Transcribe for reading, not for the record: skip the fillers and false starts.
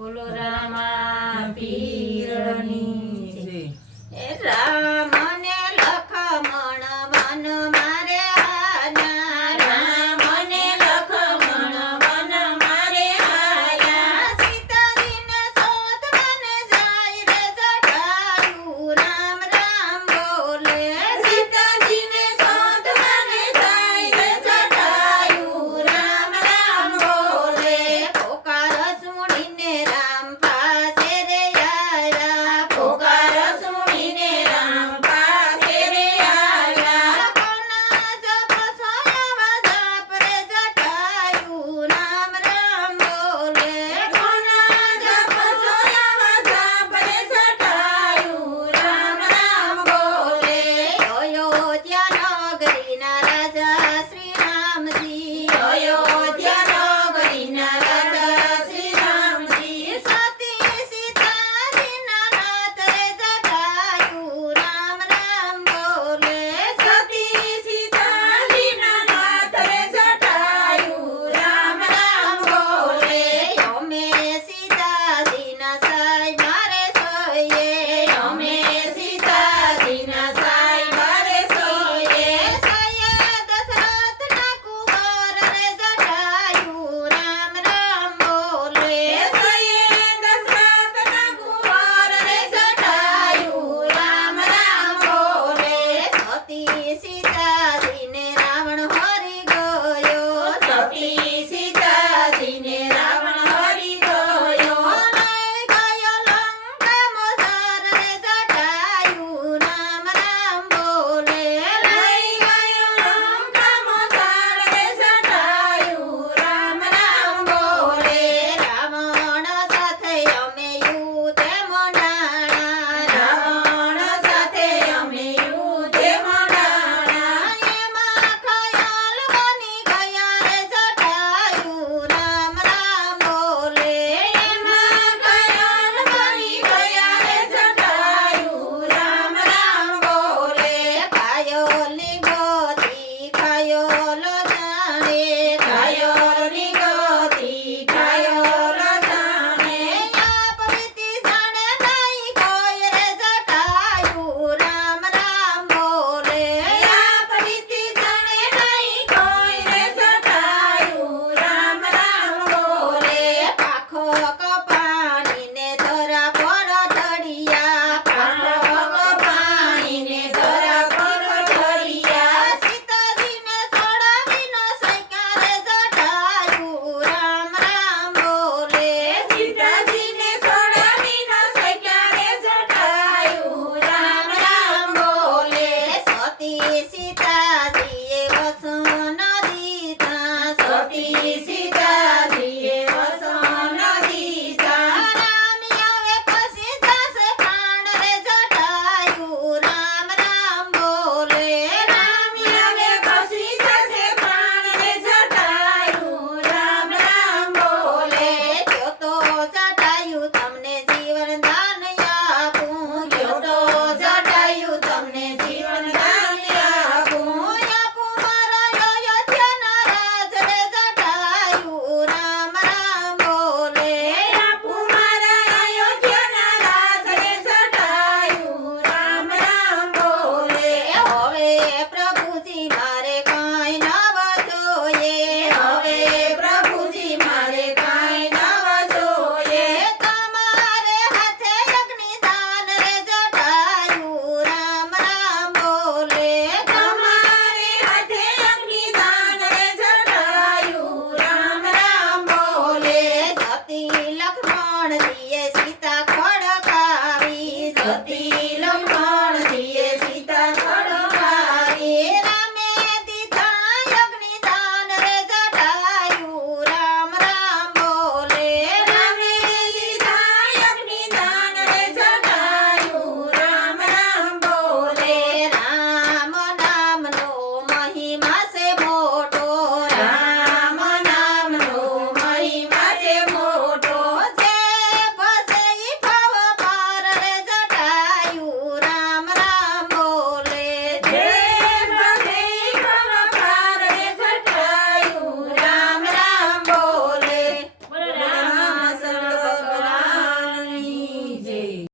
બોલો રામા પીરની જી. એ રામ ને લખમણ વન મારે આયા, રામ ને લખમણ વન મારે આયા, સીતાજીને શોધવાને જાય રે જટાયુ, રામ રામ બોલે, સીતાજીને શોધવાને જાય રે જટાયુ, રામ રામ બોલે, પોકાર સુણીને રામ પાસે રે આયા, પોકાર સુણીને રામ પાસે રે આયા, કોના જપ સોયાવા જાપ રે જટાયુ, રામ રામ બોલે, કોના જપ સોયાવા જાપ રે જટાયુ, રામ રામ બોલે, અયોધ્યા નગરીના રાજા શ્રી રામજી, અયોધ્યા નગરીના રાજા શ્રી રામજી, સતી સીતાજીના નાથ રે જટાયુ, રામ રામ બોલે, સતી સીતાજીના નાથ રે જટાયુ, રામ રામ બોલે, અમે સીતાજીના સાઈ મારે સોઈએ, અમે સીતાજીના સાઈ મારે સોઈએ, સોઈએ દશરથના કુંવર રે જટાયુ, રામ રામ બોલે, સોઈએ દશરથના કુંવર રે જટાયુ, રામ રામ બોલે, સતી સીતાજીને રાવણ હરી ગયો, સતી સીતાજીને રાવણ હરી ગયો, લઈ ગયો લંકા મોસાર રે જટાયુ, રામ રામ બોલે, લઈ ગયો લંકા મોસાર રે જટાયુ, રામ રામ બોલે, રાવણ સાથે અમે યુદ્ધે મંડાણા, રાવણ સાથે અમે યુદ્ધે મંડાણા, એમાં ખયાલ બની ગયા રે જટાયુ, રામ રામ બોલે, એમાં ખયાલ બની ગયા રે જટાયુ, રામ રામ બોલે, ખાયોલી ગોતી ખાયોલ જાણે, ખાયોલી ગોતી ખાયોલ જાણે, આપ વીતી જાણે નહીં કોઈ રે જટાયુ, રામ રામ બોલે, આપ વીતી જાણે નહીં કોઈ રે જટાયુ, રામ રામ બોલે, પાખો કપાણીને ધરા પર ઢળિયા, પાખો કપાણીને ધરા પર ઢળિયા, સીતાજીને છોડાવીને સૈકા રે જટાયુ, રામ રામ બોલે, સીતાજીને છોડાવીને સૈકા રે જટાયુ, રામ રામ બોલે, સતી સીતાજીએ વસન દીધા, સતી સીતાજીએ વસન દીધા, રામ આવે પછી જશે પ્રાણ રે જટાયુ, રામ રામ બોલે, રામ આવે પછી જશે પ્રાણ રે જટાયુ, રામ રામ બોલે, જો તો જટાયુ તમને જીવન દાન આપું, જો તો જટાયુ તમને જીવન દાન આપું, આપું મારા અયોધ્યાના રાજ રે જટાયુ, રામ રામ બોલે, આપું મારા અયોધ્યાના રાજ રે જટાયુ, રામ રામ બોલે, હવે પ્રભુજી મારે કાંઈ નવ જોઈએ, હવે પ્રભુજી મારે કાંઈ નવ જોઈએ, તમારે હાથે અગ્નિદાન રે જટાયુ, રામ રામ બોલે, તમારે હાથે અગ્નિદાન રે જટાયુ, રામ રામ બોલે, સતી લક્ષ્મણ દિયે